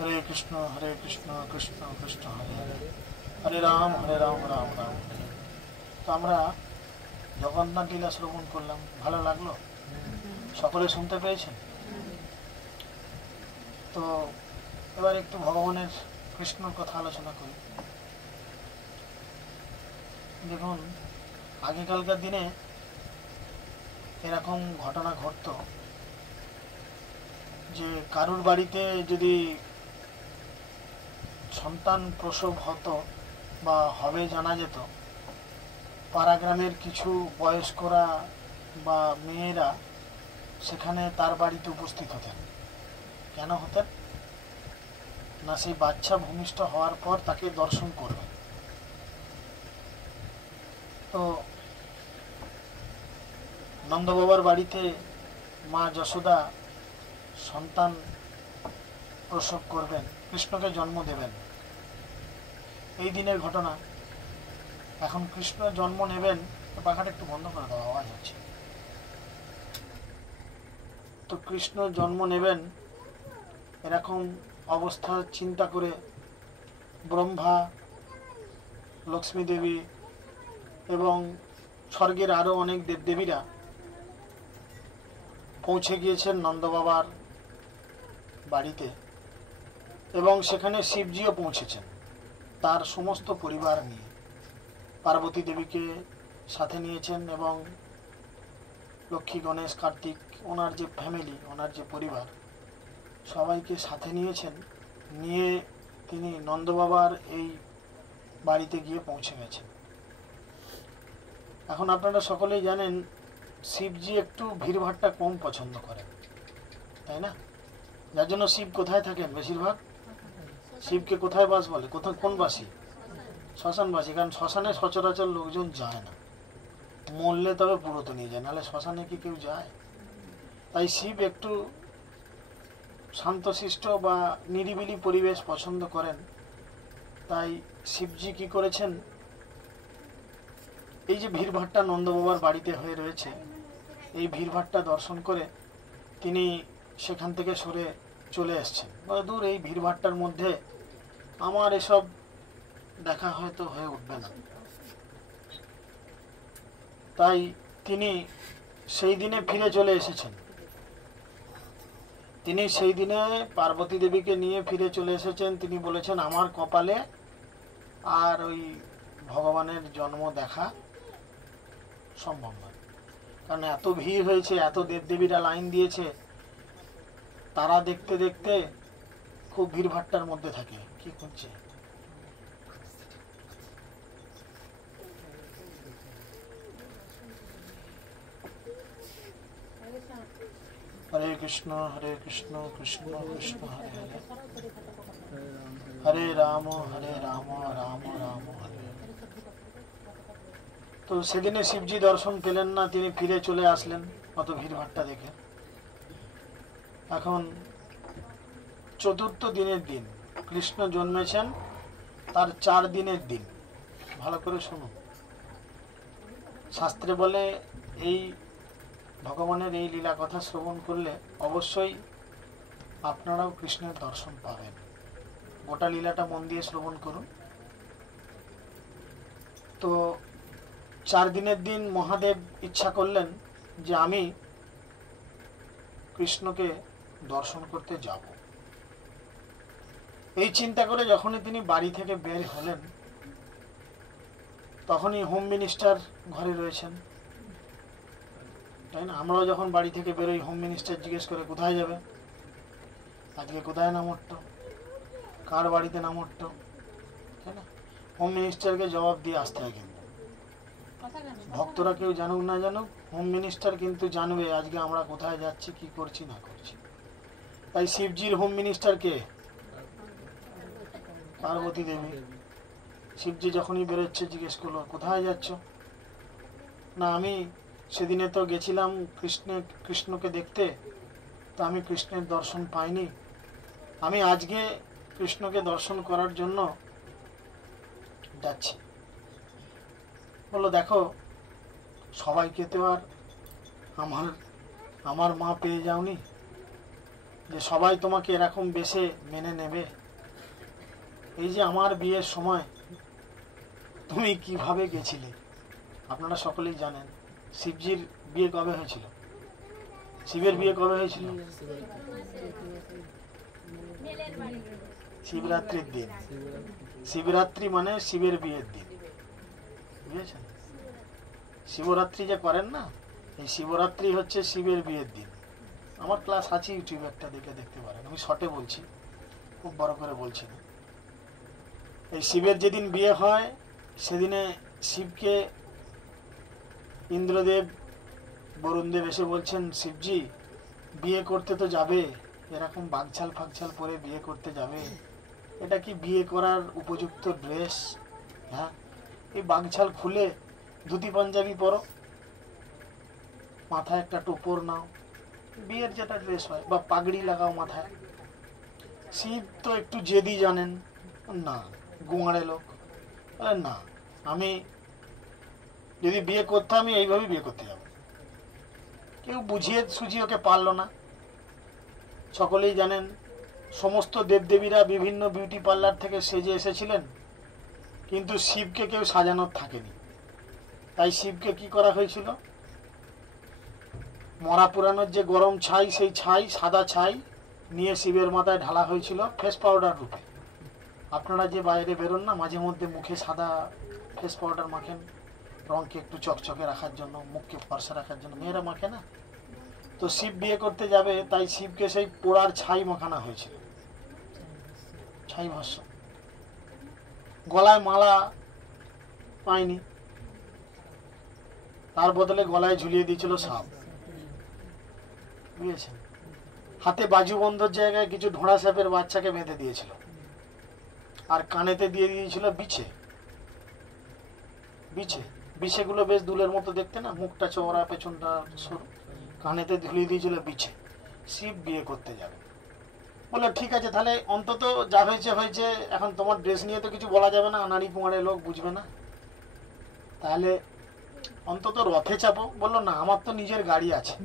हरे कृष्ण कृष्ण कृष्ण हरे हरे हरे राम राम राम हरे। তো আমরা জগন্নাথ লীলা শ্রবণ করলাম, ভালো লাগলো? সকলে শুনতে পেয়েছেন? তো এবার একটু ভগবানের কৃষ্ণর কথা আলোচনা করি। দেখুন, আগেকালকার দিনে এরকম ঘটনা ঘটতো যে কারুর বাড়িতে যদি সন্তান প্রসব হতো বা হবে জানা যেত, পাড়াগ্রামের কিছু বয়স্করা বা মেয়েরা সেখানে তার বাড়িতে উপস্থিত হতেন। কেন হতেন না, সেই বাচ্চা ভূমিষ্ঠ হওয়ার পর তাকে দর্শন করবে। তো নন্দবাবার বাড়িতে মা যশোদা সন্তান প্রসব করবেন, কৃষ্ণকে জন্ম দেবেন। এই দিনের ঘটনা। এখন কৃষ্ণ জন্ম নেবেন, পাখাটা একটু বন্ধ করে দাও, আওয়াজ হচ্ছে। তো কৃষ্ণ জন্ম নেবেন এরকম অবস্থা চিন্তা করে ব্রহ্মা, লক্ষ্মী দেবী এবং স্বর্গের আরো অনেক দেবদেবীরা পৌঁছে গিয়েছেন নন্দবাবার বাড়িতে, এবং সেখানে শিবজিও পৌঁছেছেন তার সমস্ত পরিবার নিয়ে। পার্বতী দেবীকে সাথে নিয়েছেন এবং লক্ষ্মী, গণেশ, কার্তিক, ওনার যে ফ্যামিলি, ওনার যে পরিবার, সবাইকে সাথে নিয়েছেন। নিয়ে তিনি নন্দবাবার এই বাড়িতে গিয়ে পৌঁছে গেছেন। এখন আপনারা সকলেই জানেন শিবজি একটু ভিড়ভাট্টা কম পছন্দ করেন, তাই না? যার জন্য শিব কোথায় থাকেন বেশিরভাগ? শিবকে কোথায় বাস বলে? কোথায়, কোন বাসী? শ্মশানবাসী। কারণ শ্মশানে সচরাচর লোকজন যায় না, মরলে তবে পুরোতে নিয়ে যায়, নাহলে শ্মশানে কি কেউ যায়? তাই শিব একটু শান্তশিষ্ট বা নিরিবিলি পরিবেশ পছন্দ করেন। তাই শিবজি কি করেছেন, এই যে ভিড়ভাট্টা নন্দবাবার বাড়িতে হয়ে রয়েছে, এই ভিড়ভাট্টা দর্শন করে তিনি সেখান থেকে সরে চলে এসছেন। দূর, এই ভিড়ভাট্টার মধ্যে আমার এসব দেখা হয়তো হয়ে উঠবে না। তাই তিনি সেই দিনে ফিরে চলে এসেছেন। তিনি সেই দিনে পার্বতী দেবীকে নিয়ে ফিরে চলে এসেছেন। তিনি বলেছেন আমার কপালে আর ওই ভগবানের জন্ম দেখা সম্ভব নয়, কারণ এত ভিড় হয়েছে, এত দেবদেবীরা লাইন দিয়েছে, তারা দেখতে দেখতে খুব ভিড়ভাট্টার মধ্যে থাকে। কি করছে? हरे कृष्ण कृष्ण कृष्ण हरे हरे हरे राम राम राम हरे। তো সেদিনে শিবজি দর্শন পেলেন না, তিনি ফিরে চলে আসলেন অত ভিড়ভাট্টা দেখে। এখন চতুর্থ দিনের দিন, কৃষ্ণ জন্মেছেন তার 4 দিনের দিন। ভালো করে শুনুন, শাস্ত্রে বলে এই ভগবানের এই লীলা কথা শ্রবণ করলে অবশ্যই আপনারাও কৃষ্ণের দর্শন পাবেন। গোটা লীলাটা মন দিয়ে শ্রবণ করুন। তো 4 দিনের দিন মহাদেব ইচ্ছা করলেন যে আমি কৃষ্ণকে দর্শন করতে যাব। এই চিন্তা করে যখনই তিনি বাড়ি থেকে বের হলেন, তখনই হোম মিনিস্টার ঘরে রয়েছেন, তাই না? আমরাও যখন বাড়ি থেকে বেরোই, হোম মিনিস্টার জিজ্ঞেস করে কোথায় যাবে, আজকে কোথায় নামট্ট, কার বাড়িতে নামট্ট, তাই না? হোম মিনিস্টারকে জবাব দিয়ে আসতে হয়। কিন্তু ভক্তরা কেউ জানুক না জানুক, হোম মিনিস্টার কিন্তু জানবে আজকে আমরা কোথায় যাচ্ছি, কি করছি না করছি। তাই শিবজির হোম মিনিস্টার কে? পার্বতী দেবী। শিবজি যখনই বেরোচ্ছে জিজ্ঞেস করলো কোথায় যাচ্ছ? না, আমি সেদিনে তো গেছিলাম কৃষ্ণকে দেখতে, তো আমি কৃষ্ণের দর্শন পাইনি, আমি আজকে কৃষ্ণকে দর্শন করার জন্য যাচ্ছি। বললো দেখো, সবাইকে তো আর আমার মা পেয়ে যাওনি, যে সবাই তোমাকে এরকম বেশে মেনে নেবে? এই যে আমার বিয়ের সময় তুমি কিভাবে গেছিলে? আপনারা সকলেই জানেন শিবজির বিয়ে কবে হয়েছিল, শিবের বিয়ে কবে হয়েছিল? শিবরাত্রির দিন। শিবরাত্রি মানে শিবের বিয়ের দিন, বুঝেছেন? শিবরাত্রি যে করেন না, এই শিবরাত্রি হচ্ছে শিবের বিয়ের দিন। আমার ক্লাস আছে ইউটিউবে, একটা দেখে দেখতে পারেন। আমি শর্টে বলছি, খুব বড় করে বলছি না। এই শিবের যেদিন বিয়ে হয় সেদিনে শিবকে ইন্দ্রদেব বরুণদেব এসে বলছেন, শিবজি বিয়ে করতে তো যাবে, এরকম বাগছাল ফাগছাল পরে বিয়ে করতে যাবে, এটা কি বিয়ে করার উপযুক্ত ড্রেস? হ্যাঁ, এই বাগছাল খুলে ধুতি পাঞ্জাবি পরো, মাথায় একটা টোপর নাও, বিয়ের যেটা ড্রেস হয়, বা পাগড়ি লাগাও মাথায়। শিব তো একটু জেদি জানেন না, গোয়াড়ে লোক, বলে না, আমি যদি বিয়ে করতে আমি এইভাবে বিয়ে করতে যাব। কেউ বুঝিয়ে সুঝিয়ে ওকে পারলো না। সকলেই জানেন সমস্ত দেবদেবীরা বিভিন্ন বিউটি পার্লার থেকে সেজে এসেছিলেন, কিন্তু শিবকে কেউ সাজানোর থাকেনি। তাই শিবকে কি করা হয়েছিল? মরা পুরানোর যে গরম ছাই, সেই ছাই, সাদা ছাই নিয়ে শিবের মাথায় ঢালা হয়েছিল ফেস পাউডার রূপে। আপনারা যে বাইরে বেরোন না, মাঝে মধ্যে মুখে সাদা ফেস পাউডার মাখেন, রঙকে একটু চকচকে রাখার জন্য, মুখকে ফর্সা রাখার জন্য, মেয়েরা মাখে না? তো শিব বিয়ে করতে যাবে, তাই শিবকে সেই পোড়ার ছাই মাখানো হয়েছিল, ছাই ভস্য। গলায় মালা পায়নি, তার বদলে গলায় ঝুলিয়ে দিয়েছিল সাপ, বুঝেছেন? হাতে বাজুবন্ধর জায়গায় কিছু ঢোড়া সাপের বাচ্চাকে বেঁধে দিয়েছিল, আর কানেতে দিয়ে দিয়েছিল বিছে। বিছে, বিছেগুলো বেশ দুলের মতো দেখতে না, মুখটা চওড়া, পেছনটা সরু, কানেতে ঝুলিয়ে দিয়েছিল বিছে। শিব বিয়ে করতে যাবে, বলে ঠিক আছে, তাহলে অন্তত যা হয়েছে হয়েছে, এখন তোমার ড্রেস নিয়ে তো কিছু বলা যাবে না, আনাড়ি কুমারে লোক বুঝবে না, তাহলে অন্তত রথে চাপো। বললো না, আমার তো নিজের গাড়ি আছে।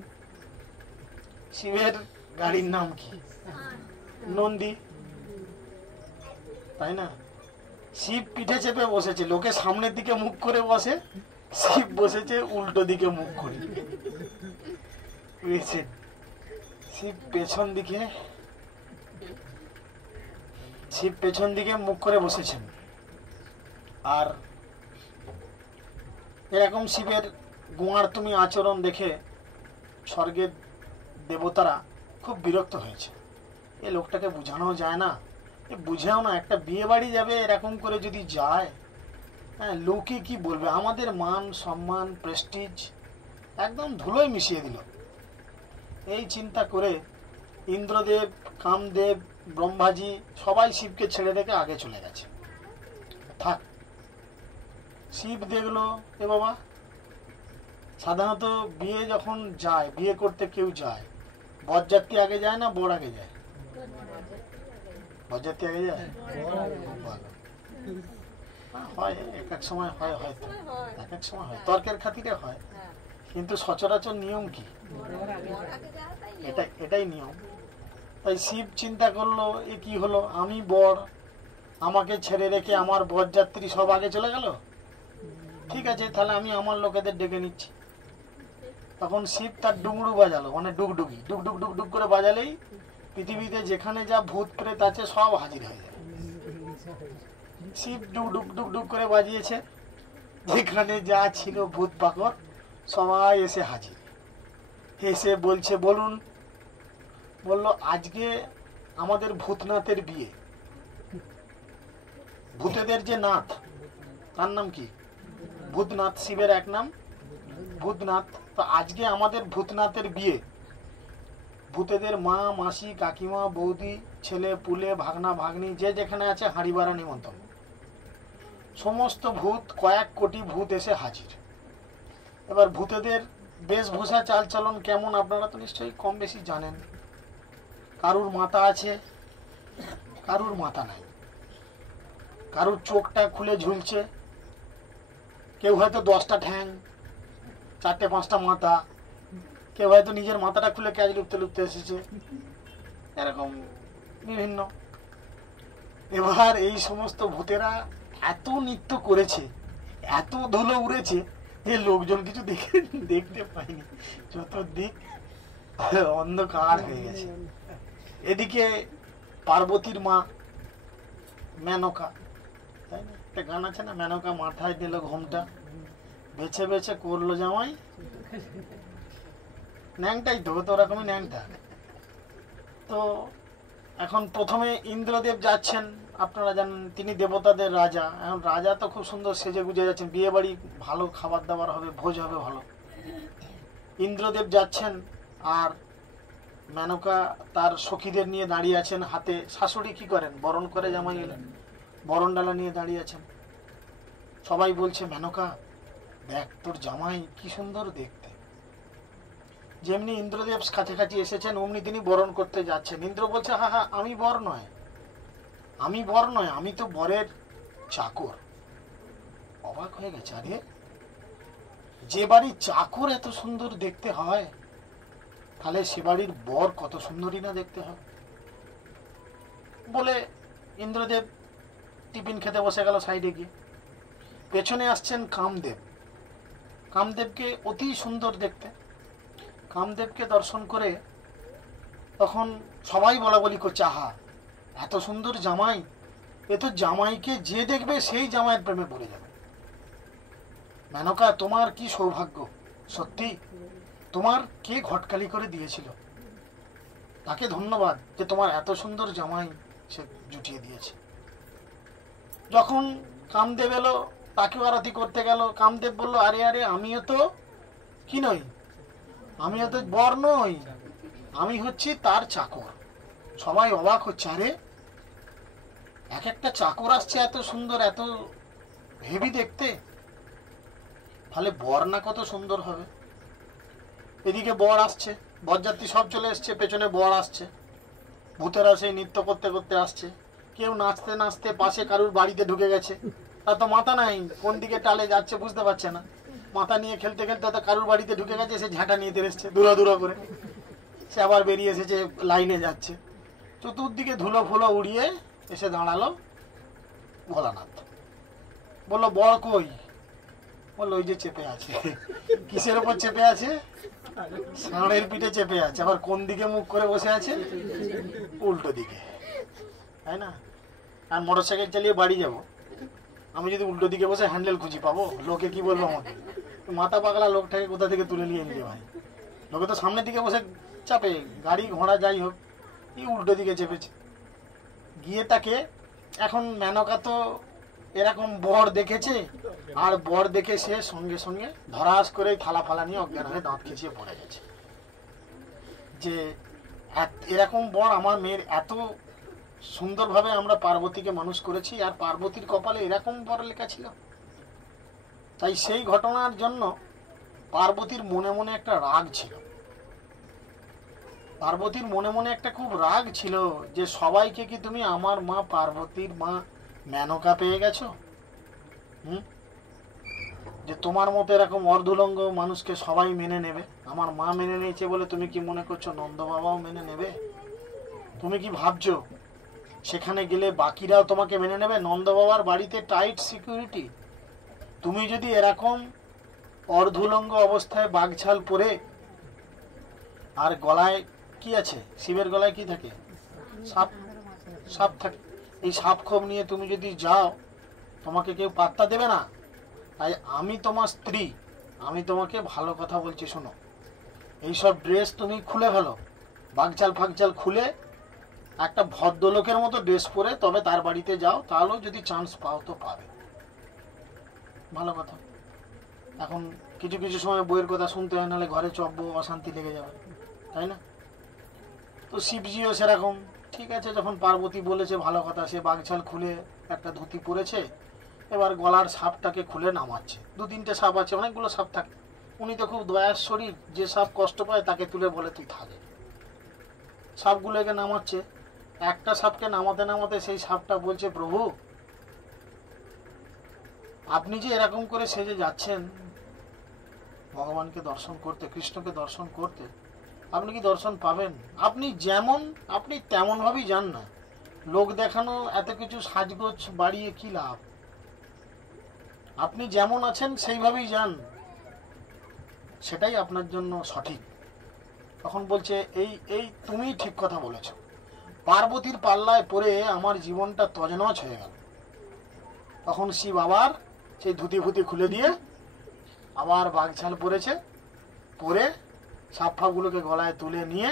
শিবের গাড়ির নাম কি? নন্দী, তাই না? শিব পিঠে চেপে বসেছে, লোকে সামনের দিকে মুখ করে বসে, শিব বসেছে উল্টো দিকে মুখ করে, বুঝেছেন? শিব পেছন দিকে, শিব পেছন দিকে মুখ করে বসেছেন। আর এরকম শিবের গোয়ার তুমি আচরণ দেখে স্বর্গের দেবতারা খুব বিরক্ত হয়েছে। এই লোকটাকে বোঝানো যায় না, বুঝেও না, একটা বিয়ে বাড়ি যাবে এরকম করে যদি যায়, হ্যাঁ, লোকে কি বলবে? আমাদের মান সম্মান প্রেস্টিজ একদম ধুলোয় মিশিয়ে দিল। এই চিন্তা করে ইন্দ্রদেব, কামদেব, ব্রহ্মাজি সবাই শিবকে ছেড়ে রেখে আগে চলে গেছে। থাক। শিব দেখলো, এ বাবা, সাধারণত বিয়ে যখন যায়, বিয়ে করতে কেউ যায়, বরযাত্রী আগে যায় না বর আগে যায়? বরযাত্রী আগে যায়। হয়, এক এক সময় হয়, হয়তো এক এক সময় হয়, তর্কের খাতিরে হয়, কিন্তু সচরাচর নিয়ম কি? এটাই নিয়ম। তাই শিব চিন্তা করলো, এ কি হলো, আমি বর, আমাকে ছেড়ে রেখে আমার বরযাত্রী সব আগে চলে গেল। ঠিক আছে, তাহলে আমি আমার লোকেদের ডেকে নিচ্ছি। তখন শিব তার ডুগডু বাজালো, মানে ডুগডুগি, ডুগ ডুগ ডুগ ডুগ করে বাজালেই পৃথিবীতে যেখানে যা ভূত প্রেত আছে সব হাজির হয়ে যায়। শিব ডুগ ডুগ ডুগ ডুগ করে বাজিয়েছে, যেখানে যা ছিল ভূত পাকড় সবাই এসে হাজির। এসে বলছে, বলুন। বলল, আজকে আমাদের ভূতনাথের বিয়ে। ভূতেদের যে নাথ, তার নাম কি? ভূতনাথ। শিবের এক নাম ভূতনাথ। তো আজকে আমাদের ভূতনাথের বিয়ে। ভূতেদের মা, মাসি, কাকিমা, বৌদি, ছেলে পুলে, ভাগনা ভাগ্নি যে যেখানে আছে হাঁড়ি বাড়া নিমন্ত্রণ। সমস্ত ভূত, কয়েক কোটি ভূত এসে হাজির। এবার ভূতেদের বেশভূষা চালচলন কেমন আপনারা তো নিশ্চয়ই কম বেশি জানেন। কারুর মাথা আছে, কারুর মাথা নাই, কারুর চোখটা খুলে ঝুলছে, কেউ হয়তো 10টা ঠ্যাং, 4টে 5টা মাথা, কেউ হয়তো নিজের মাথাটা খুলে ক্যাচ লুপতে লুপতে এসেছে। এরকম বিভিন্ন। এবার এই সমস্ত ভূতেরা এত নৃত্য করেছে, এত ধুলো উড়েছে যে লোকজন কিছু দেখতে পায়নি, চতুর্দিক অন্ধকার হয়ে গেছে। এদিকে পার্বতীর মা মেনকা, তাই না, একটা গান আছে না, মেনকা মাথায় দিল ঘোমটা, বেছে বেছে করলো জামাই ন্যাংটাই, তো ওরকমই ন্যাংটা। তো এখন প্রথমে ইন্দ্রদেব যাচ্ছেন, আপনারা জানেন তিনি দেবতাদের রাজা। এখন রাজা তো খুব সুন্দর সেজে গুজে যাচ্ছেন, বিয়ে বাড়ি ভালো খাবার দাবার হবে, ভোজ হবে ভালো। ইন্দ্রদেব যাচ্ছেন আর মেনকা তার সখীদের নিয়ে দাঁড়িয়ে আছেন, হাতে শাশুড়ি কি করেন, বরণ করে জামাই এলেন, বরণ ডালা নিয়ে দাঁড়িয়ে আছেন। সবাই বলছে মেনকা দেখ তোর জামাই কি সুন্দর দেখতে। যেমনি ইন্দ্রদেব কাছাকাছি এসেছেন অমনি তিনি বরণ করতে যাচ্ছেন। ইন্দ্র বলছে হা হা আমি বর নয়, আমি বর নয়, আমি তো বরের চাকর। অবাক হয়ে গেছে, আরে যে বাড়ির চাকর এত সুন্দর দেখতে হয়, তাহলে সে বাড়ির বর কত সুন্দরী না দেখতে হয়। বলে ইন্দ্রদেব টিফিন খেতে বসে গেল সাইডে গিয়ে। পেছনে আসছেন কামদেব। কামদেবকে অতি সুন্দর দেখতে। কামদেবকে দর্শন করে তখন সবাই বলা বলি করছে আহা এত সুন্দর জামাই, এ তো জামাইকে যে দেখবে সেই জামাইয়ের প্রেমে পড়ে যাবে। মেনকা তোমার কি সৌভাগ্য, সত্যি তোমার কে ঘটকালি করে দিয়েছিল, তাকে ধন্যবাদ যে তোমার এত সুন্দর জামাই সে জুটিয়ে দিয়েছে। যখন কামদেব এলো তাকেও আরতি করতে গেল, কামদেব বলল আরে আরে আমিও তো কি নই, আমিও তো বর নই, আমি হচ্ছি তার চাকর। সবাই অবাক হচ্ছে, আরে এক একটা চাকর আসছে এত সুন্দর, এত হেভি দেখতে, তাহলে বর না কত সুন্দর হবে। এদিকে বর আসছে, বরযাত্রী সব চলে এসছে, পেছনে বর আসছে, ভূতেরা সেই নৃত্য করতে করতে আসছে। কেউ নাচতে নাচতে পাশে কারুর বাড়িতে ঢুকে গেছে, তার তো মাথা নাই, কোন দিকে টালে যাচ্ছে বুঝতে পারছে না, মাথা নিয়ে খেলতে খেলতে তো কারুর বাড়িতে ঢুকে গেছে, সে ঝাঁটা নিয়ে এসছে দূরা দূরা করে, সে আবার বেরিয়ে এসেছে লাইনে যাচ্ছে। চতুর্দিকে ধুলো ফুলো উড়িয়ে এসে দাঁড়ালো ভোলানাথ। বললো বর কই? বললো ওই যে চেপে আছে। কিসের ওপর চেপে আছে? ষাঁড়ের পিঠে চেপে আছে। আবার কোন দিকে মুখ করে বসে আছে? উল্টো দিকে, তাই না? আর মোটর সাইকেল চালিয়ে বাড়ি যাব, আমি যদি উল্টো দিকে বসে হ্যান্ডেল খুঁজি পাবো? লোকে কি বলবো আমাকে? মাথা পাগলা লোকটাকে কোথা থেকে তুলে নিয়ে নিলে ভাই? লোকে তো সামনের দিকে বসে চাপে, গাড়ি ঘোড়া যাই হোক, এই উল্টো দিকে চেপেছে। গিয়ে তাকে এখন মেনকা তো এরকম বর দেখেছে, আর বর দেখে সে সঙ্গে সঙ্গে ধরাস করে থালা ফালা নিয়ে অজ্ঞান হয়ে দাঁত খেঁচিয়ে পড়ে গেছে। যে এরকম বর আমার মেয়ের, এত সুন্দরভাবে আমরা পার্বতীকে মানুষ করেছি, আর পার্বতীর কপালে এরকম বর লেখা ছিল। তাই সেই ঘটনার জন্য পার্বতীর মনে মনে একটা রাগ ছিল। পার্বতীর মনে মনে একটা খুব রাগ ছিল যে সবাইকে কি তুমি আমার মা পার্বতীর মা মেনকা পেয়ে গেছো? যে তোমার মতো এরকম অর্ধুলঙ্গ মানুষকে সবাই মেনে নেবে? আমার মা মেনে নিয়েছে বলে তুমি কি মনে করছো নন্দ বাবাও মেনে নেবে? তুমি কি ভাবছো সেখানে গেলে বাকিরাও তোমাকে মেনে নেবে? নন্দ বাবার বাড়িতে টাইট সিকিউরিটি, তুমি যদি এরকম অর্ধুলঙ্গ অবস্থায় বাঘছাল পরে, আর গলায় কি আছে, শিবের গলায় কি থাকে? সাপ, সাপ থাকে। এই সাপ খোপ নিয়ে তুমি যদি যাও, তোমাকে কেউ পাত্তা দেবে না। তাই আমি তোমার স্ত্রী, আমি তোমাকে ভালো কথা বলছি, শোনো, এইসব ড্রেস তুমি খুলে ফেলো, বাঘচাল ফাগচাল খুলে একটা ভদ্রলোকের মতো ড্রেস পরে তবে তার বাড়িতে যাও, তাহলেও যদি চান্স পাও তো পাবে। ভালো কথা। এখন কিছু কিছু সময় বইয়ের কথা শুনতে হয়, নাহলে ঘরে চব্য অশান্তি লেগে যাবে, তাই না? তো শিবজিও সেরকম, ঠিক আছে, যখন পার্বতী বলেছে ভালো কথা, সে বাঘছাল খুলে একটা ধুতি পরেছে, এবার গলার সাপটাকে খুলে নামাচ্ছে। দু তিনটে সাপ আছে, অনেকগুলো সাপ থাকে, উনি তো খুব দয়ার শরীর, যে সাপ কষ্ট পায় তাকে তুলে বলে তুই থাকে। সাপগুলোকে নামাচ্ছে, একটা সাপকে নামাতে নামাতে সেই সাপটা বলছে প্রভু আপনি যে এরকম করে সেজে যাচ্ছেন ভগবানকে দর্শন করতে, কৃষ্ণকে দর্শন করতে, আপনি কি দর্শন পাবেন? আপনি যেমন আপনি তেমন ভাবেই যান না। লোক দেখানো এত কিছু সাজগোজ বাড়িয়ে কি লাভ? আপনি যেমন আছেন সেইভাবেই যান, সেটাই আপনার জন্য সঠিক। তখন বলছে এই এই তুমি ঠিক কথা বলেছ, পার্বতীর পাল্লায় পড়ে আমার জীবনটা তছনছ হয়ে গেল। তখন শিব আবার সেই ধুতি ফুতি খুলে দিয়ে আবার বাঘছাল পরেছে, পরে সাপ ফাপগুলোকে গলায় তুলে নিয়ে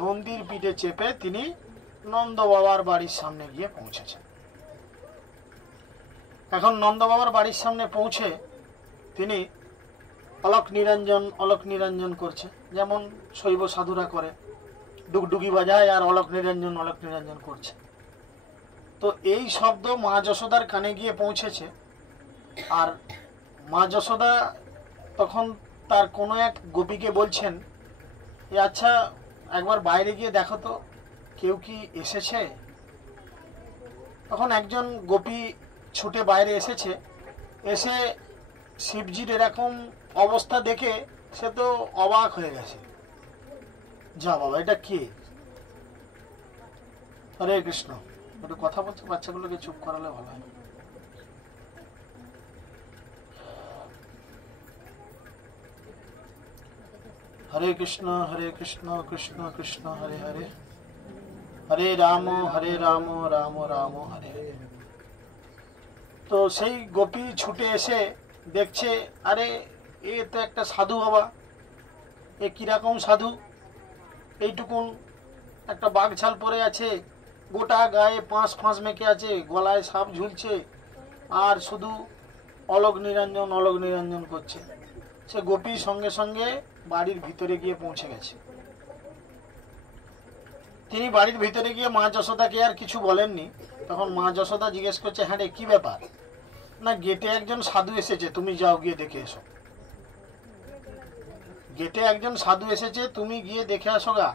নন্দীর পিঠে চেপে তিনি নন্দ বাবার বাড়ির সামনে গিয়ে পৌঁছেছেন। এখন নন্দ বাবার বাড়ির সামনে পৌঁছে তিনি অলক নিরঞ্জন করছে, যেমন শৈব সাধুরা করে, ডুগডুগি বাজায় আর অলক নিরঞ্জন করছে। তো এই শব্দ মা যশোদার কানে গিয়ে পৌঁছেছে। আর মা যশোদা তখন তার কোনো এক গোপীকে বলছেন, আচ্ছা একবার বাইরে গিয়ে দেখো তো কেউ কি এসেছে। তখন একজন গোপী ছুটে বাইরে এসেছে, এসে শিবজির এরকম অবস্থা দেখে সে তো অবাক হয়ে গেছে। যা বাবা, এটা কে? হরে কৃষ্ণ। একটু কথা বলছে, বাচ্চাগুলোকে চুপ করালে ভালো হয়। হরে কৃষ্ণ কৃষ্ণ কৃষ্ণ হরে হরে, হরে রাম রাম রাম হরে হরে। তো সেই গোপী ছুটে এসে দেখছে, আরে এ তো একটা সাধু বাবা। এ কিরকম সাধু? এইটুকুন একটা বাঘছাল পরে আছে, গোটা গায়ে পাঁচ ফাঁস মেখে আছে, গলায় সাপ ঝুলছে, আর শুধু অলক নিরঞ্জন করছে। সে গোপী সঙ্গে সঙ্গে বাড়ির ভিতরে গিয়ে পৌঁছে গেছে। তিনি বাড়ির ভিতরে গিয়ে মা যশোদাকে আর কিছু বলেননি। তখন মা যশোদা জিজ্ঞেস করছে, হ্যাঁ রে কি ব্যাপার? না, গেটে একজন সাধু এসেছে, তুমি যাও গিয়ে দেখে এসো। গেটে একজন সাধু এসেছে, তুমি গিয়ে দেখে আসো গা।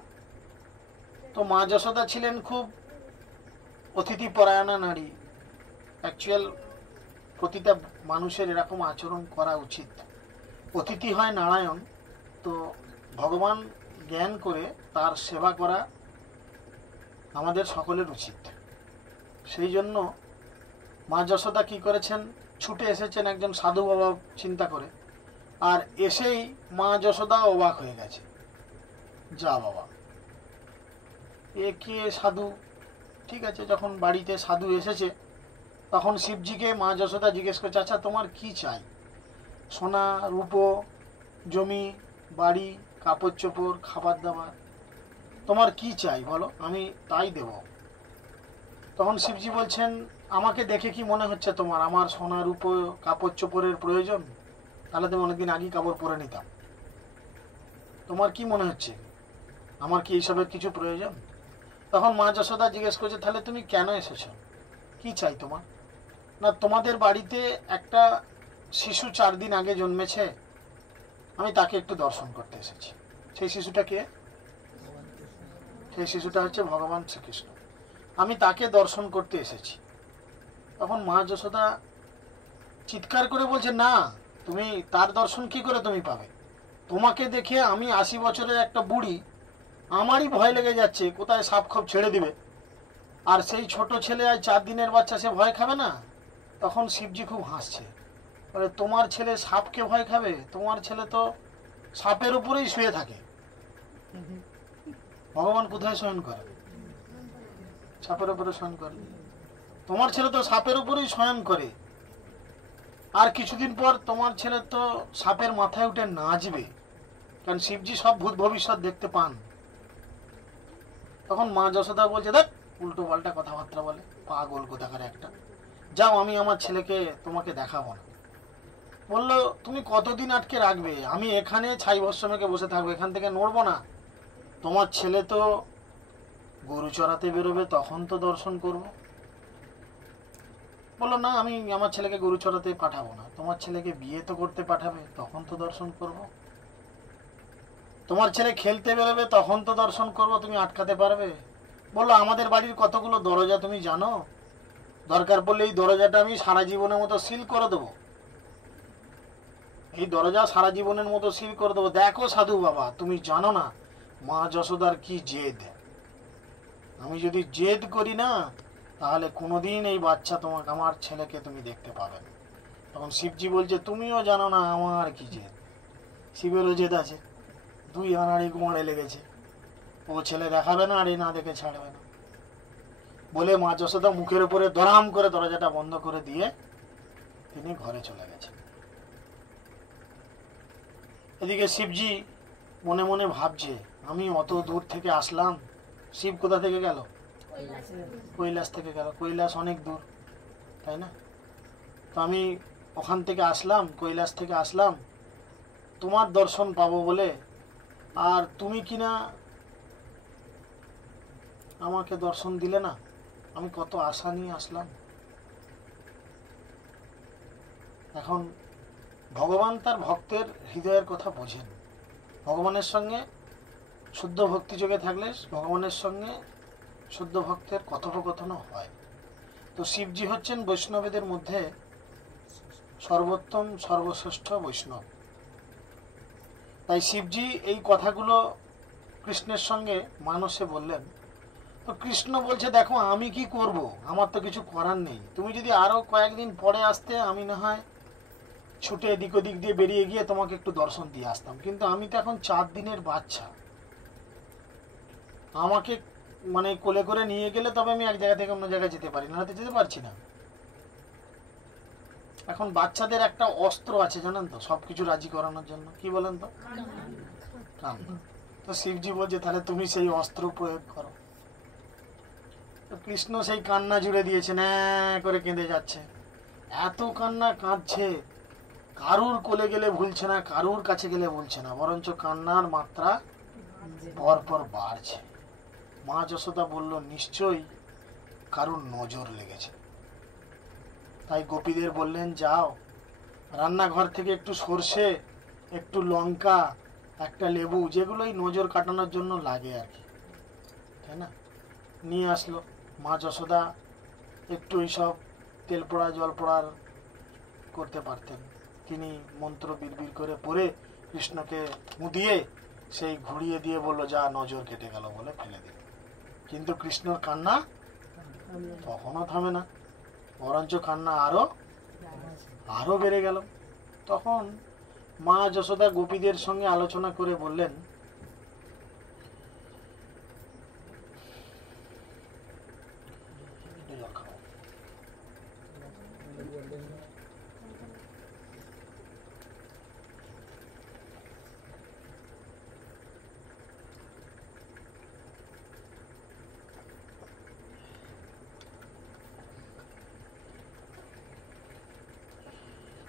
তো মা যশোদা ছিলেন খুব অতিথি পরায়ণা নারী। অ্যাকচুয়াল প্রতিটা মানুষের এরকম আচরণ করা উচিত। অতিথি হয় নারায়ণ, তো ভগবান জ্ঞান করে তার সেবা করা আমাদের সকলের উচিত। সেই জন্য মা যশোদা কি করেছেন, ছুটে এসেছেন একজন সাধু বাবা চিন্তা করে, আর এসেই মা যশোদা অবাক হয়ে গেছে। যা বাবা, এ কে সাধু? ঠিক আছে, যখন বাড়িতে সাধু এসেছে তখন শিবজিকে মা যশোদা জিজ্ঞেস করছে, আচ্ছা তোমার কি চাই? সোনা রূপো, জমি বাড়ি, কাপড় চোপড়, খাবার দাবার, তোমার কি চাই বলো, আমি তাই দেব। তখন শিবজি বলছেন, আমাকে দেখে কি মনে হচ্ছে তোমার আমার সোনা রূপো কাপড় চোপড়ের প্রয়োজন? তাহলে তো অনেকদিন আগেই কাপড় পরে নিতাম। তোমার কি মনে হচ্ছে আমার কি এইসবের কিছু প্রয়োজন? তখন মা যশোদা জিজ্ঞেস করছে, তাহলে তুমি কেন এসেছো, কি চাই তোমার? না, তোমাদের বাড়িতে একটা শিশু 4 দিন আগে জন্মেছে, আমি তাকে একটু দর্শন করতে এসেছি। সেই শিশুটা কে? সেই শিশুটা হচ্ছে ভগবান শ্রীকৃষ্ণ। আমি তাকে দর্শন করতে এসেছি। তখন মা যশোদা চিৎকার করে বলছে, না, তুমি তার দর্শন কি করে তুমি পাবে? তোমাকে দেখে আমি 80 বছরের একটা বুড়ি, আমারই ভয় লেগে যাচ্ছে কোথায় সাপ খোপ ছেড়ে দিবে, আর সেই ছোট ছেলে আজ 4 দিনের বাচ্চা, সে ভয় খাবে না? তখন শিবজি খুব হাসছে, বলে তোমার ছেলে সাপকে ভয় খাবে? তোমার ছেলে তো সাপের উপরেই শুয়ে থাকে। ভগবান কোথায় শয়ন করে? সাপের উপরে শয়ন করে। তোমার ছেলে তো সাপের উপরেই শয়ন করে, আর কিছুদিন পর তোমার ছেলে তো সাপের মাথায় উঠে নাচবে, কারণ শিবজি সব ভূত ভবিষ্যৎ দেখতে পান। তখন মা যশোদা বলছে, দেখ উল্টো পাল্টা কথাবার্তা বলে, পাগল কোথাকার একটা, যাও আমি আমার ছেলেকে তোমাকে দেখাবো না। বললো, তুমি কতদিন আটকে রাখবে? আমি এখানে ছাই ভস্য মেখে বসে থাকবো, এখান থেকে নড়বো না। তোমার ছেলে তো গরু চড়াতে বেরোবে, তখন তো দর্শন করবো। বললো, না, আমি আমার ছেলেকে গরু চড়াতে পাঠাবো না, তোমার ছেলেকে বিয়ে তো করতে পাঠাবে, তখন তো দর্শন করব। তোমার ছেলে খেলতে বেরোবে, তখন তো দর্শন করব, তুমি আটকাতে পারবে? বললো, আমাদের বাড়ির কতগুলো দরজা তুমি জানো? দরকার পড়লে এই দরজাটা আমি সারা জীবনের মতো সিল করে দেবো। এই দরজা সারা জীবনের মতো সিল করে দেবো। দেখো সাধু বাবা, তুমি জানো না মা যশোদার কি জেদ, আমি যদি জেদ করি না তাহলে কোনোদিন এই বাচ্চা তোমাকে, আমার ছেলেকে তুমি দেখতে পাবে না। তখন শিবজি বলছে তুমিও জানো না আমার কি জেদ। শিবেরও জেদ আছে, 2 আনাড়ি গোয়াড়ে লেগেছে, ও ছেলে দেখাবে না আর এ না দেখে ছাড়বে না। বলে মা যশোদা মুখের উপরে দরাম করে দরজাটা বন্ধ করে দিয়ে তিনি ঘরে চলে গেছেন। এদিকে শিবজি মনে মনে ভাবছে আমি অত দূর থেকে আসলাম, শিব কোথা থেকে গেল? কৈলাস থেকে গেল। কৈলাস অনেক দূর, তাই না? তো আমি ওখান থেকে আসলাম, কৈলাস থেকে আসলাম তোমার দর্শন পাবো বলে, আর তুমি কিনা আমাকে দর্শন দিলে না। আমি কত আশা নিয়ে আসলাম। এখন ভগবান তার ভক্তের হৃদয়ের কথা বোঝেন। ভগবানের সঙ্গে শুদ্ধ ভক্তি যোগে থাকলে ভগবানের সঙ্গে শুদ্ধ ভক্তের কথোপকথনও হয়। তো শিবজি হচ্ছেন বৈষ্ণবদের মধ্যে সর্বোত্তম সর্বশ্রেষ্ঠ বৈষ্ণব। তাই শিবজি এই কথাগুলো কৃষ্ণের সঙ্গে মানসে বললেন। তো কৃষ্ণ বলছে দেখো আমি কি করব, আমার তো কিছু করার নেই। তুমি যদি আরো কয়েকদিন পরে আসতে আমি না হয় ছুটে এদিক ওদিক দিয়ে বেরিয়ে গিয়ে তোমাকে একটু দর্শন দিয়ে আসতাম, কিন্তু আমি তো এখন 4 দিনের বাচ্চা, আমাকে মানে কোলে করে নিয়ে গেলে তবে আমি এক জায়গা থেকে অন্য জায়গায় যেতে পারি, না হয়তো যেতে পারছি না। এখন বাচ্চাদের একটা অস্ত্র আছে জানেন তো, সবকিছু রাজি করানোর জন্য, কি বলেন তো? কান্না। তো শিবজি বলছে তাহলে তুমি সেই অস্ত্র প্রয়োগ করো। তো কৃষ্ণ সেই কান্না জুড়ে দিয়েছে, না করে কেঁদে যাচ্ছে, এত কান্না কাঁদছে, কারুর কোলে গেলে ভুলছে না, কারুর কাছে গেলে ভুলছে না, বরঞ্চ কান্নার মাত্রা পরপর বাড়ছে। মা যশোদা বলল নিশ্চয়ই কারুর নজর লেগেছে। তাই গোপীদের বললেন যাও রান্নাঘর থেকে একটু সর্ষে, একটু লঙ্কা, একটা লেবু, যেগুলোই নজর কাটানোর জন্য লাগে আর কি, তাই না, নিয়ে আসলো। মা যশোদা একটু এইসব তেল পোড়া জল পোড়ার করতে পারতেন, তিনি মন্ত্র বিড়বিড় করে পড়ে কৃষ্ণকে মুদিয়ে সেই ঘুরিয়ে দিয়ে বলল যা নজর কেটে গেল বলে ফেলে দিল। কিন্তু কৃষ্ণর কান্না তখনও থামে না, বরঞ্চ কান্না আরো বেড়ে গেল। তখন মা যশোদা গোপীদের সঙ্গে আলোচনা করে বললেন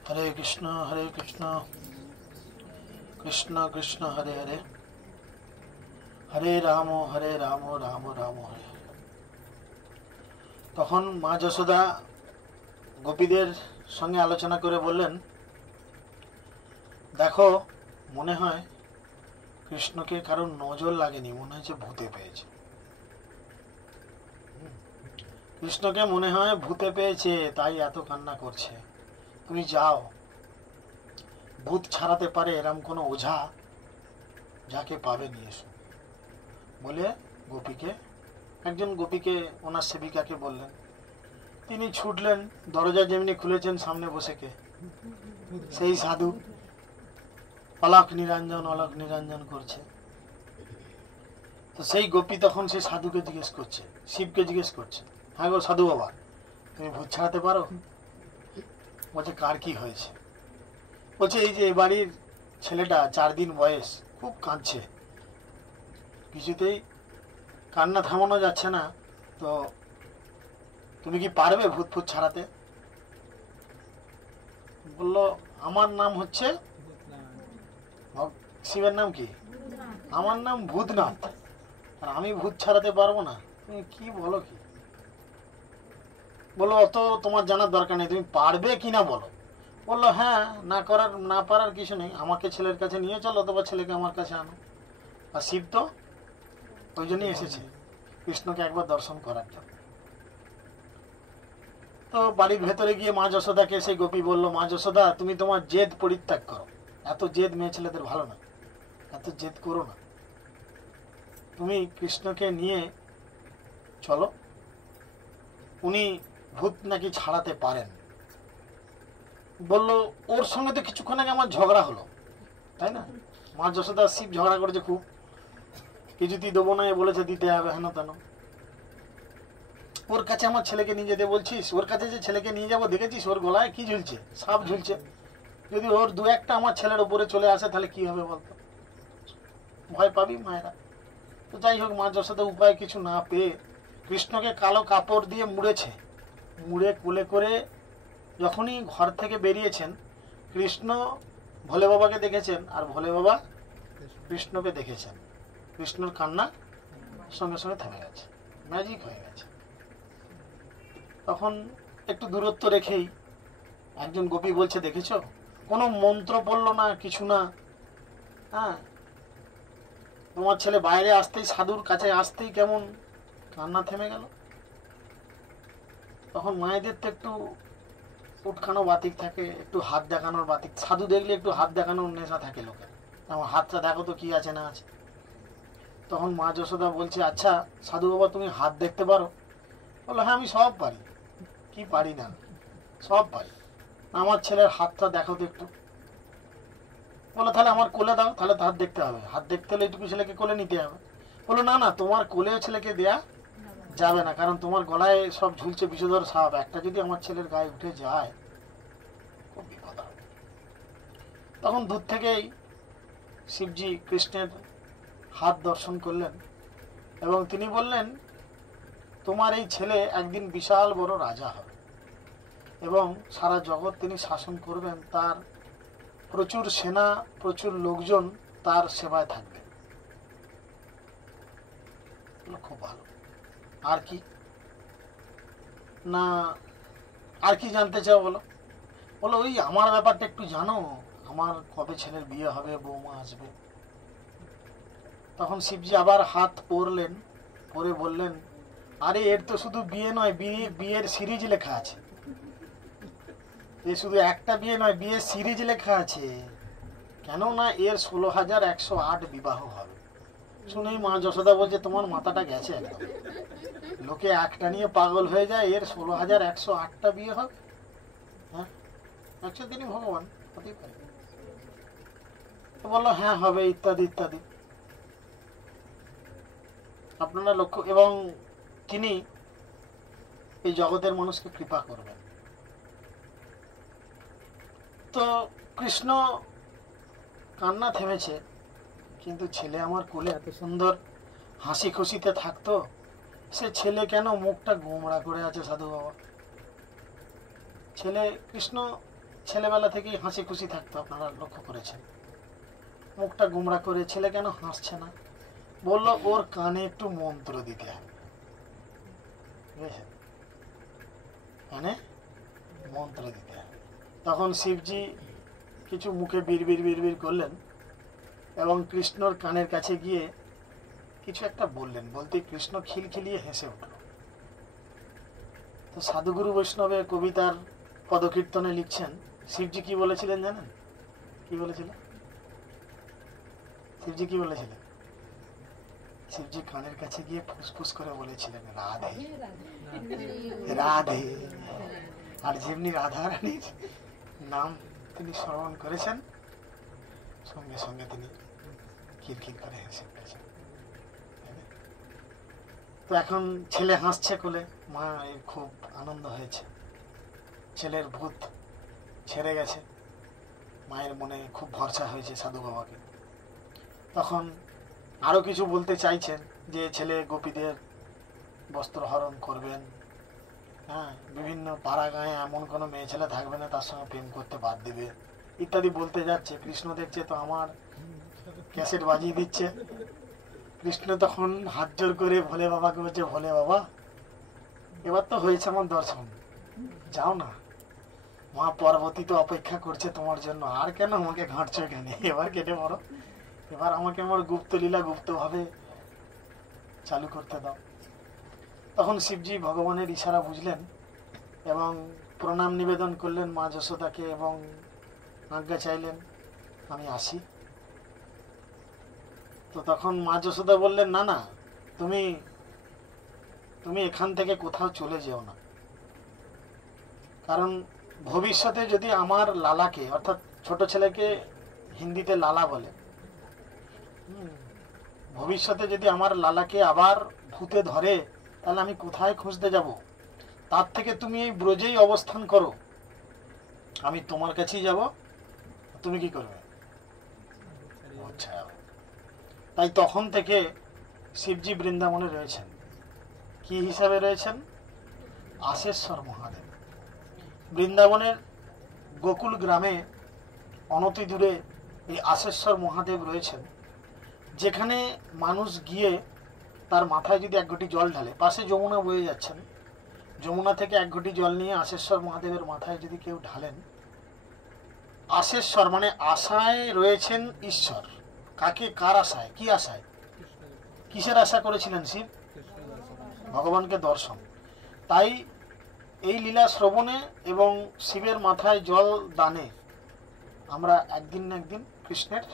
হরে কৃষ্ণ কৃষ্ণ কৃষ্ণ হরে হরে, হরে রাম রাম রাম হরে হরে। তখন মা যশোদা গোপীদের সঙ্গে আলোচনা করে বললেন দেখো মনে হয় কৃষ্ণকে কারোর নজর লাগেনি, মনে হচ্ছে ভূতে পেয়েছে। কৃষ্ণকে মনে হয় ভূতে পেয়েছে, তাই এত কান্না করছে। তুমি যাও, ভূত ছাড়াতে পারে এরম কোন ওঝা যাকে পাবে নিয়ে এসো বলে একজন গোপীকে ওনার সেবিকাকে বললেন। তিনি ছুটলেন, দরজা যেমনি খুলেছেন সামনে বসে কে? সেই সাধু, অলক নিরঞ্জন করছে। তো সেই গোপী তখন সেই সাধুকে জিজ্ঞেস করছে, শিবকে জিজ্ঞেস করছে, হ্যাঁ গো সাধু বাবা তুমি ভূত ছাড়াতে পারো? বলছে কার কি হয়েছে? বলছে এই যে এ বাড়ির ছেলেটা 4 দিন বয়স, খুব কাঁদছে, কিছুতেই কান্না থামানো যাচ্ছে না, তো তুমি কি পারবে ভূত ফুত ছাড়াতে? বললো আমার নাম হচ্ছে শিবের নাম কি? আমার নাম ভূতনাথ, আর আমি ভূত ছাড়াতে পারবো না? তুমি কি বলো কি? বললো অত তোমার জানার দরকার নেই, তুমি পারবে কিনা বলো। বললো হ্যাঁ, না পারার কিছু নেই, আমাকে ছেলের কাছে নিয়ে চলো অথবা ছেলেকে আমার কাছে আনো। আর শিব তো ওই জন্যই এসেছে কৃষ্ণকে একবার দর্শন করার জন্য। তো বাড়ির ভেতরে গিয়ে মা যশোদাকে সেই গোপী বললো, মা যশোদা তুমি তোমার জেদ পরিত্যাগ করো, এত জেদ মেয়ে ছেলেদের ভালো না, এত জেদ করো না। তুমি কৃষ্ণকে নিয়ে চলো, উনি ভূত নাকি ছাড়াতে পারেন। বলল ওর সঙ্গে তো কিছুক্ষণ আগে আমার ঝগড়া হলো, তাই না? মা যশোদা শিব ঝগড়া করেছে খুব, কিছুতেই দেবো না, বলেছে দিতে হবে, হেন তেন। ওর কাছে আমার ছেলেকে নিয়ে যেতে বলছিস, ওর কাছে যে ছেলেকে নিয়ে যাবো, দেখেছিস ওর গলায় কি ঝুলছে? সাপ ঝুলছে। যদি ওর দু একটা আমার ছেলের উপরে চলে আসে তাহলে কি হবে বলতো? ভয় পাবি মায়েরা। তো যাই হোক, মা যশোদা উপায় কিছু না পেয়ে কৃষ্ণকে কালো কাপড় দিয়ে মুড়েছে, মুড়ে কোলে করে যখনই ঘর থেকে বেরিয়েছেন, কৃষ্ণ ভোলে বাবাকে দেখেছেন আর ভোলে বাবা কৃষ্ণকে দেখেছেন। কৃষ্ণর কান্না সঙ্গে সঙ্গে থেমে গেছে, ম্যাজিক হয়ে গেছে। তখন একটু দূরত্ব রেখেই একজন গোপী বলছে, দেখেছ, কোনো মন্ত্র পড়লো না, কিছু না, হ্যাঁ, তোমার ছেলে বাইরে আসতেই, সাধুর কাছে আসতেই কেমন কান্না থেমে গেল। তখন মায়েদের তো একটু উটখানো বাতিক থাকে, একটু হাত দেখানোর বাতিক, সাধু দেখলে একটু হাত দেখানোর নেশা থাকে লোকের, আমার হাতটা দেখো তো কি আছে না আছে। তখন মা যশোদা বলছে, আচ্ছা সাধু বাবা তুমি হাত দেখতে পারো? বললো, হ্যাঁ আমি সব পারি। কি পারি না? সব পারি। আমার ছেলের হাতটা দেখো তো একটু। বলো তাহলে আমার কোলে দাও, তাহলে তো হাত দেখতে হবে, হাত দেখতে হলে এইটুকু ছেলেকে কোলে নিতে হবে। বলো না না, তোমার কোলেও ছেলেকে দেয়া যাবে না, কারণ তোমার গলায় সব ঝুলছে বিষধর সাপ, একটা যদি আমার ছেলের গায়ে উঠে যায় খুব বিপদ হবে। তখন দূর থেকেই শিবজি কৃষ্ণের হাত দর্শন করলেন এবং তিনি বললেন, তোমার এই ছেলে একদিন বিশাল বড় রাজা হবে এবং সারা জগৎ তিনি শাসন করবেন, তার প্রচুর সেনা, প্রচুর লোকজন তার সেবায় থাকবে। খুব ভালো। আর কি না, আর কি জানতে চাও বলো? বলো ওই আমার ব্যাপারটা একটু জানো, আমার কবে ছেলের বিয়ে হবে, বৌমা আসবে। তখন শিবজি আবার হাত পড়লেন, পরে বললেন, আরে এর তো শুধু বিয়ে নয়, বিয়ের সিরিজ লেখা আছে। এ শুধু একটা বিয়ে নয়, বিয়ের সিরিজ লেখা আছে। কেননা এর 16,108 বিবাহ হবে। শুনেই মা যশোদা বলছে, তোমার মাথাটা গেছে একদম, লোকে একটা নিয়ে পাগল হয়ে যায়, এর 16,108টা বিয়ে হবে? হ্যাঁ, আচ্ছা তিনি ভগবান, হতেই পারে। বললো হ্যাঁ হবে, ইত্যাদি ইত্যাদি। আপনারা লক্ষ্য, এবং তিনি এই জগতের মানুষকে কৃপা করবেন। তো কৃষ্ণ কান্না থেমেছে, কিন্তু ছেলে আমার কোলে এত সুন্দর হাসি খুশিতে থাকতো, সে ছেলে কেন মুখটা গোমড়া করে আছে সাধু বাবা? ছেলে কৃষ্ণ ছেলেবেলা থেকেই হাসি খুশি থাকতো, আপনারা লক্ষ্য করেছেন। মুখটা গোমড়া করে ছেলে কেন হাসছে না? বললো ওর কানে একটু মন্ত্র দিতে হবে, বুঝেছেন, কানে মন্ত্র দিতে হবে। তখন শিবজি কিছু মুখে বিড়বিড় বিড়বিড় করলেন এবং কৃষ্ণর কানের কাছে গিয়ে কিছু একটা বললেন, বলতে কৃষ্ণ খিলখিলিয়ে হেসে উঠল। তো সাধুগুরু বৈষ্ণবের কবিতার পদকীর্তনে লিখছেন, শিবজি কি বলেছিলেন জানেন? কি বলেছিলেন শিবজি? কি বলেছিলেন? শিবজি কানের কাছে গিয়ে ফুসফুস করে বলেছিলেন, রাধে রাধে। আর যেমনি রাধা রানীর নাম তিনি স্মরণ করেছেন, সঙ্গে সঙ্গে তিনি খিলখিল করে হেসে উঠেছেন। তো এখন ছেলে হাসছে কোলে, মা এর খুব আনন্দ হয়েছে, ছেলের ভূত ছেড়ে গেছে, মায়ের মনে খুব ভরসা হয়েছে সাধু বাবাকে। তখন আরো কিছু বলতে চাইছেন, যে ছেলে গোপীদের বস্ত্র হরণ করবেন, হ্যাঁ, বিভিন্ন পাড়া গায়ে এমন কোনো মেয়ে ছেলে থাকবে না তার সঙ্গে প্রেম করতে বাদ দেবে, ইত্যাদি বলতে যাচ্ছে। কৃষ্ণ দেখছে তো আমার ক্যাসেট বাজিয়ে দিচ্ছে। কৃষ্ণ তখন হাত জোর করে ভোলে বাবাকে বলছে, ভোলে বাবা এবার তো হয়েছে আমার দর্শন, যাও না, মা পার্বতী তো অপেক্ষা করছে তোমার জন্য, আর কেন আমাকে ঘাঁটছো এখানে, এবার কেটে পড়ো, এবার আমাকে আমার গুপ্ত লীলা গুপ্ত ভাবে চালু করতে দাও। তখন শিবজি ভগবানের ইশারা বুঝলেন এবং প্রণাম নিবেদন করলেন মা যশোদাকে এবং আজ্ঞা চাইলেন, আমি আসি। তো তখন মা যশোদা বললেন, না না, তুমি তুমি এখান থেকে কোথাও চলে যেও না, কারণ ভবিষ্যতে যদি আমার লালাকে, অর্থাৎ ছোট ছেলেকে হিন্দিতে লালা বলে, ভবিষ্যতে যদি আমার লালাকে আবার ভূতে ধরে তাহলে আমি কোথায় খুঁজতে যাব? তার থেকে তুমি এই ব্রজেই অবস্থান করো, আমি তোমার কাছেই যাব, তুমি কি করবে? আচ্ছা। তাই তখন থেকে শিবজি বৃন্দাবনে রয়েছেন। কি হিসাবে রয়েছেন? আশেশ্বর মহাদেব। বৃন্দাবনের গোকুল গ্রামে অনতি দূরে এই আশেশ্বর মহাদেব রয়েছেন, যেখানে মানুষ গিয়ে তার মাথায় যদি এক ঘটি জল ঢালে, পাশে যমুনা বয়ে যাচ্ছেন, যমুনা থেকে এক ঘটি জল নিয়ে আশেশ্বর মহাদেবের মাথায় যদি কেউ ঢালেন, আশেশ্বর মানে আশায় রয়েছেন ঈশ্বর। কাকে? কার আশায়? কি আশায়? কিসের আশা করেছিলেন শিব? ভগবানকে দর্শন। তাই এই লীলা শ্রবণে এবং শিবের মাথায় জল দানে আমরা একদিন না একদিন কৃষ্ণের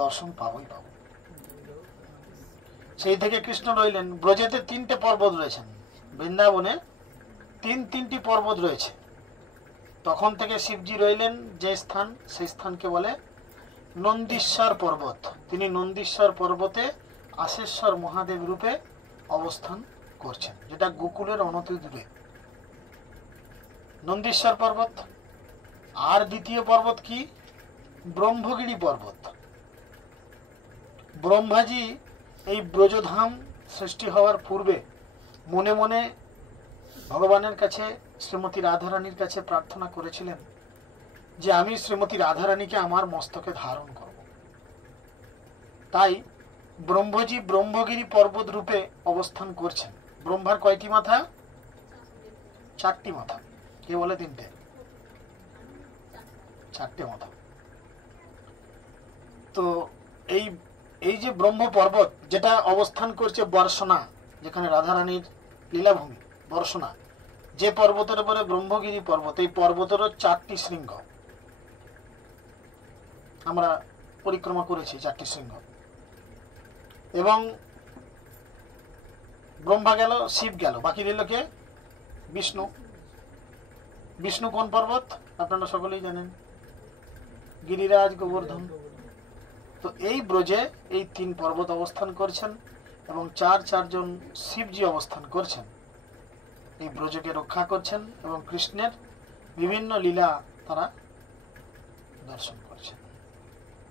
দর্শন পাবই পাব। সেই থেকে কৃষ্ণ রইলেন ব্রজেতে। 3টে পর্বত রয়েছেন বৃন্দাবনে, তিনটি পর্বত রয়েছে। তখন থেকে শিবজি রইলেন যে স্থান, সেই স্থানকে বলে নন্দীশ্বর পর্বত। তিনি নন্দীশ্বর পর্বতে আশেশ্বর মহাদেব রূপে অবস্থান করছেন, যেটা গোকুলের অনতি দূরে নন্দীশ্বর পর্বত। আর দ্বিতীয় পর্বত কি? ব্রহ্মগিরি পর্বত। ব্রহ্মাজি এই ব্রজধাম সৃষ্টি হওয়ার পূর্বে মনে মনে ভগবানের কাছে, শ্রীমতী রাধারানীর কাছে প্রার্থনা করেছিলেন যে আমি শ্রীমতী রাধারানীকে আমার মস্তকে ধারণ করব। তাই ব্রহ্মজি ব্রহ্মগিরি পর্বত রূপে অবস্থান করছেন। ব্রহ্মার কয়টি মাথা? 4টি মাথা। কে বলে 3টে? 4টে মাথা। তো এই যে ব্রহ্ম পর্বত, যেটা অবস্থান করছে বর্ষনা, যেখানে রাধারানীর লীলাভূমি বর্ষনা, যে পর্বতের উপরে ব্রহ্মগিরি পর্বত, এই পর্বতেরও 4টি শৃঙ্গ আমরা পরিক্রমা করেছি, 4টি শৃঙ্গ। এবং ব্রহ্মা গেল, শিব গেল, বাকি রইল কে? বিষ্ণু। বিষ্ণু কোন পর্বত? আপনারা সকলেই জানেন, গিরিরাজ, গোবর্ধন। তো এই ব্রজে এই 3 পর্বত অবস্থান করছেন এবং 4জন শিবজি অবস্থান করছেন, এই ব্রজকে রক্ষা করছেন এবং কৃষ্ণের বিভিন্ন লীলা তারা দর্শন করছেন।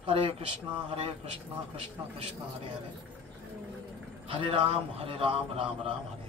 হরে কৃষ্ণ কৃষ্ণ কৃষ্ণ হরে হরে, হরে রাম রাম রাম হরে